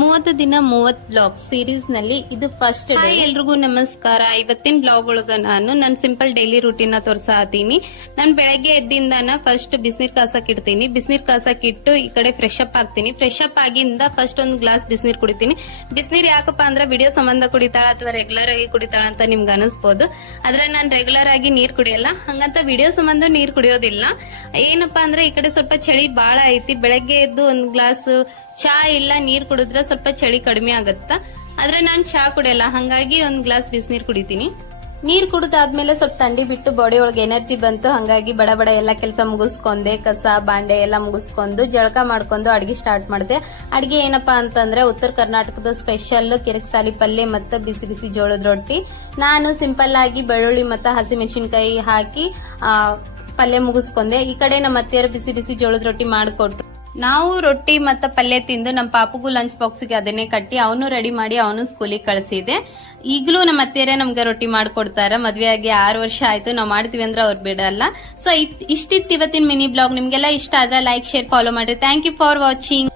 30 ದಿನ 30 blog series ನಲ್ಲಿ ಇದು ಫಸ್ಟ್ ಡೇ. ಎಲ್ರಿಗೂ ನಮಸ್ಕಾರ. ಇವತ್ತಿನ ಬ್ಲಾಗ್ ಒಳಗ ನಾನು ಸಿಂಪಲ್ ಡೈಲಿ ರೂಟೀನ್ ತೋರ್ಸಾತೀನಿ. ನಾನು ಬೆಳಗ್ಗೆ ಎದ್ದಿಂದಾನ ಫಸ್ಟ್ ಬಿಸಿನೀರ್ ಕಾಸಕ್ ಇಡ್ತೀನಿ. ಬಿಸಿನೀರ್ ಕಾಸಕ್ ಇಟ್ಟು ಈ ಕಡೆ ಫ್ರೆಶ್ ಅಪ್ ಆಗ್ತೀನಿ. ಫ್ರೆಶ್ ಅಪ್ ಆಗಿಂದ ಫಸ್ಟ್ ಒಂದು ಗ್ಲಾಸ್ ಬಿಸಿನೀರ್ ಕುಡಿತೀನಿ. ಬಿಸಿನೀರ್ ಯಾಕಪ್ಪ ಅಂದ್ರೆ ವಿಡಿಯೋ ಸಂಬಂಧ ಕುಡಿತಾಳ ಅಥವಾ ರೆಗ್ಯುಲರ್ ಆಗಿ ಕುಡಿತಾಳ ಅಂತ ನಿಮ್ಗೆ ಅನಿಸ್ಬೋದು. ಆದ್ರೆ ನಾನು ರೆಗ್ಯುಲರ್ ಆಗಿ ನೀರ್ ಕುಡಿಯಲ್ಲ, ಹಂಗಂತ ವಿಡಿಯೋ ಸಂಬಂಧ ನೀರ್ ಕುಡಿಯೋದಿಲ್ಲ. ಏನಪ್ಪಾ ಅಂದ್ರೆ ಈ ಕಡೆ ಸ್ವಲ್ಪ ಚಳಿ ಬಾಳ ಐತಿ. ಬೆಳಗ್ಗೆ ಎದ್ದು ಒಂದ್ ಗ್ಲಾಸ್ ಚಾ ಇಲ್ಲ ನೀರ್ ಕುಡಿದ್ರೆ ಸ್ವಲ್ಪ ಚಳಿ ಕಡಿಮೆ ಆಗತ್ತ. ಆದ್ರೆ ನಾನ್ ಚಾ ಕುಡಿಯಲ್ಲ, ಹಂಗಾಗಿ ಒಂದ್ ಗ್ಲಾಸ್ ಬಿಸಿನೀರ್ ಕುಡಿತೀನಿ. ನೀರ್ ಕುಡಿದಾದ್ಮೇಲೆ ಸ್ವಲ್ಪ ಥಂಡಿ ಬಿಟ್ಟು ಬಾಡಿ ಒಳಗೆ ಎನರ್ಜಿ ಬಂತು. ಹಂಗಾಗಿ ಬಡ ಬಡ ಎಲ್ಲ ಕೆಲಸ ಮುಗಿಸ್ಕೊಂಡೆ, ಕಸ ಬಾಂಡೆ ಎಲ್ಲ ಮುಗಿಸ್ಕೊಂಡು ಜಳಕ ಮಾಡ್ಕೊಂಡು ಅಡ್ಗೆ ಸ್ಟಾರ್ಟ್ ಮಾಡಿದೆ. ಅಡ್ಗೆ ಏನಪ್ಪಾ ಅಂತಂದ್ರೆ ಉತ್ತರ ಕರ್ನಾಟಕದ ಸ್ಪೆಷಲ್ ಕಿರಿಕ್ಸಾಲಿ ಪಲ್ಯ ಮತ್ತು ಬಿಸಿ ಬಿಸಿ ಜೋಳದ ರೊಟ್ಟಿ. ನಾನು ಸಿಂಪಲ್ ಆಗಿ ಬೆಳ್ಳುಳ್ಳಿ ಮತ್ತು ಹಸಿಮೆಣಸಿನಕಾಯಿ ಹಾಕಿ ಪಲ್ಯ ಮುಗಿಸ್ಕೊಂಡೆ. ಈ ಕಡೆ ನಮ್ಮ ಅತ್ತೆಯರು ಬಿಸಿ ಬಿಸಿ ಜೋಳದ ರೊಟ್ಟಿ ಮಾಡಿಕೊಟ್ರು. ನಾವು ರೊಟ್ಟಿ ಮತ್ತೆ ಪಲ್ಯ ತಿಂದು ನಮ್ಮ ಪಾಪಗೂ ಲಂಚ್ ಬಾಕ್ಸ್ಗೆ ಅದನ್ನೇ ಕಟ್ಟಿ ಅವನು ರೆಡಿ ಮಾಡಿ ಅವನು ಸ್ಕೂಲಿಗೆ ಕಳಿಸಿದೆ. ಈಗಲೂ ನಮ್ಮ ಅತ್ತೆಯರೇ ನಮ್ಗೆ ರೊಟ್ಟಿ ಮಾಡ್ಕೊಡ್ತಾರ. ಮದ್ವೆ ಆಗಿ 6 ವರ್ಷ ಆಯ್ತು. ನಾವು ಮಾಡ್ತೀವಿ ಅಂದ್ರೆ ಅವ್ರು ಬಿಡಲ್ಲ. ಸೊ ಇಷ್ಟಿತ್ತು ಇವತ್ತಿನ ಮಿನಿ ಬ್ಲಾಗ್. ನಿಮ್ಗೆಲ್ಲ ಇಷ್ಟ ಆದ್ರೆ ಲೈಕ್, ಶೇರ್, ಫಾಲೋ ಮಾಡ್ರಿ. Thank you for watching.